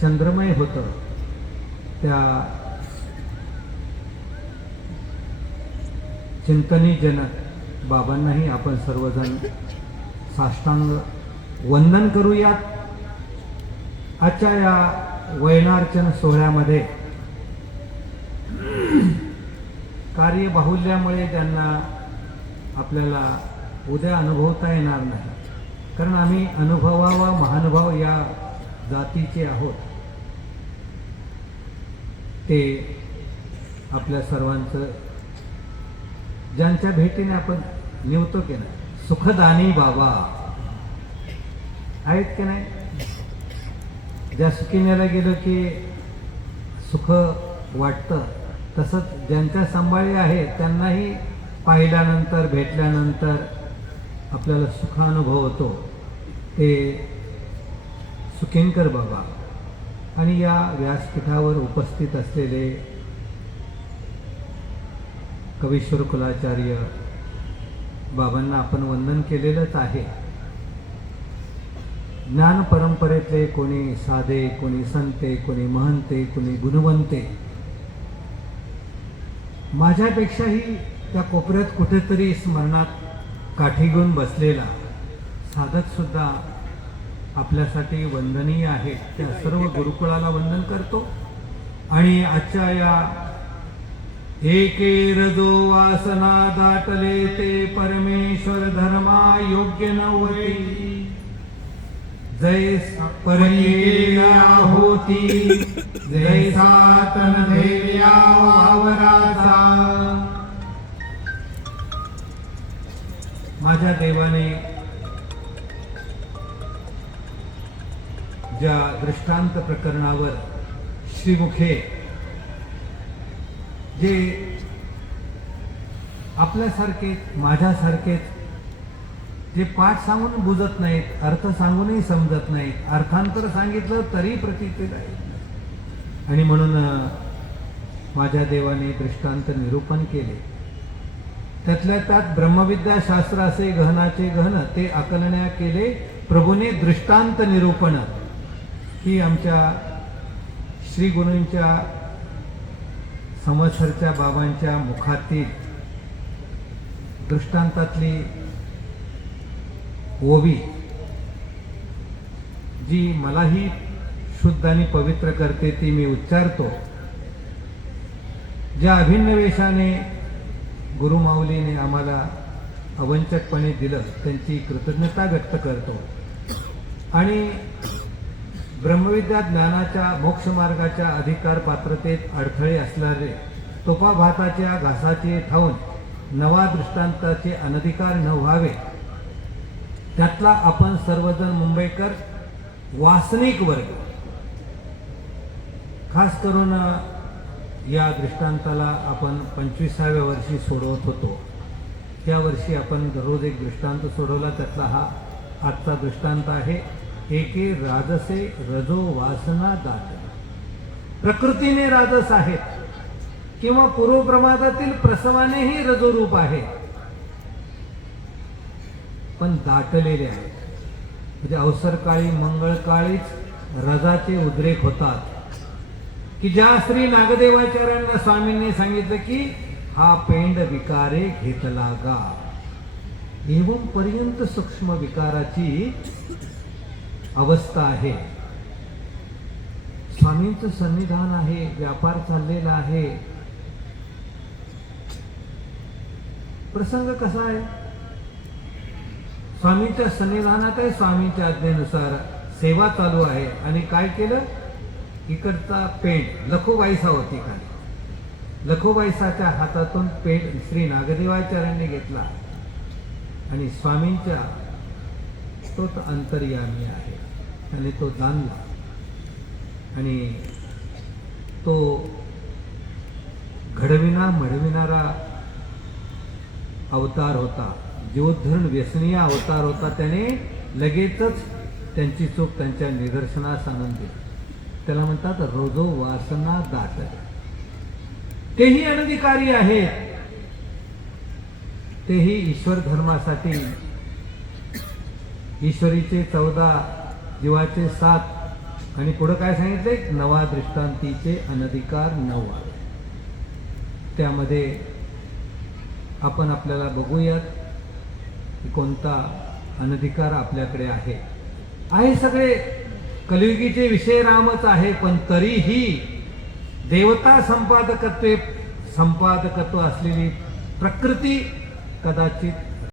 चंद्रमय होतं. त्या चिंतनीजनक बाबांनाही आपण सर्वजण साष्टांग वंदन करूयात. आजच्या या वैनार्चन सोहळ्यामध्ये कार्यबाहुल्यामुळे त्यांना आपल्याला उद्या अनुभवता येणार नाही. कारण आम्ही अनुभवावा महानुभाव या जातीचे आहोत. ते आपल्या सर्वांचं ज्यांच्या भेटीने आपण निवतो की नाही सुखदानी बाबा. आहेत की नाही? ज्या सुकिन्याला गेलो की सुख वाटतं तसंच ज्यांच्या सांभाळी आहे त्यांनाही पाहिल्यानंतर भेटल्यानंतर आपल्याला सुख अनुभव होतो. ते सुकेंकर बाबा आणि या व्यासपीठावर उपस्थित असलेले कवीश्वर कुलाचार्य बाबांना आपण वंदन केलेलंच आहे. ज्ञान परंपरेतले कोणी साधे कोणी संते कोणी महंते कोणी गुणवंते माझ्यापेक्षाही त्या कोपऱ्यात कुठेतरी स्मरणात काठी घेऊन बसलेला साधकसुद्धा आपल्यासाठी वंदनीय आहेत त्या सर्व गुरुकुळाला वंदन करतो. आणि आजच्या या एके रजो वासना दाटले ते परमेश्वर धर्मा योग्य नव्हती जय परमेया होती. जय सातन धैर्या वावराचा. माझ्या देवाने ज्या दृष्टांत प्रकरणावर श्रीमुखे जे आपल्यासारखेच माझ्यासारखेच जे पाठ सांगून बुजत नाहीत अर्थ सांगूनही समजत नाहीत अर्थांतर सांगितलं तरी प्रतीचे नाही आणि म्हणून माझ्या देवाने दृष्टांत निरूपण केले. त्यातल्या त्यात ब्रह्मविद्या शास्त्र असे गहनाचे गहन ते आकलण्या केले प्रभूने दृष्टांत निरूपण ही आमच्या श्री गुरूंच्या समसरच्या बाबांच्या मुखातील दृष्टांतातली ओवी जी मलाही शुद्ध आणि पवित्र करते ती मी उच्चारतो. ज्या अभिन्नवेशाने गुरुमाऊलीने आम्हाला अवंचकपणे दिलं त्यांची कृतज्ञता व्यक्त करतो. आणि ब्रह्मविद्या ज्ञानाच्या मोक्षमार्गाच्या अधिकार पात्रतेत अडथळे असणारे तोपा भाताच्या घासाचे ठाऊन नवा दृष्टांताचे अनधिकार न व्हावे त्यातला आपण सर्वजण मुंबईकर वासनिक वर्ग. खास करून या दृष्टांताला आपण पंचवीसाव्या वर्षी सोडवत होतो. त्या वर्षी आपण दररोज एक दृष्टांत सोडवला त्यातला हा आजचा दृष्टांत आहे. एके राजसे रजो वासना दात. प्रकृतीने राजस आहेत किंवा पूर्वप्रमादातील प्रसवानेही रजोरूप आहे. पण दाटलेले आहेत. म्हणजे अवसर काळी रजाचे उद्रेक होतात. की ज्या श्री नागदेवाचार्यांना स्वामींनी सांगितलं की हा पेंड विकारे घेतला गा. एवं पर्यंत सूक्ष्म विकाराची अवस्था आहे. स्वामींचं संविधान आहे व्यापार चाललेला आहे. प्रसंग कसा आहे? स्वामींच्या संविधानात आहे स्वामींच्या आज्ञेनुसार सेवा चालू आहे. आणि काय केलं? इकडचा पेंट लखोबाईसा होती खाली लखोबाईसाच्या हातातून पेंट श्री नागदेवाचार्यांनी घेतला. आणि स्वामींच्या तोच अंतर्यामी आहे. त्याने तो जाणला आणि तो घडविना मडविणारा अवतार होता. जीवोद्धरण व्यसनीय अवतार होता त्याने. लगेचच त्यांची चूक त्यांच्या निदर्शनास आणून दिली. त्याला म्हणतात रोजो वासना दाट तेही अनधिकारी आहेत तेही ईश्वर धर्मासाठी ईश्वरीचे चौदा जीवाचे सात. आणि पुढं काय सांगितले नवा दृष्टांतीचे अनधिकार नवा. त्यामध्ये आपण आपल्याला बघूयात की कोणता अनधिकार आपल्याकडे आहे. आहे सगळे. कलियुगीचे विषय रामच आहे पण तरीही देवता संपादकत्वे संपादकत्व असलेली प्रकृती कदाचित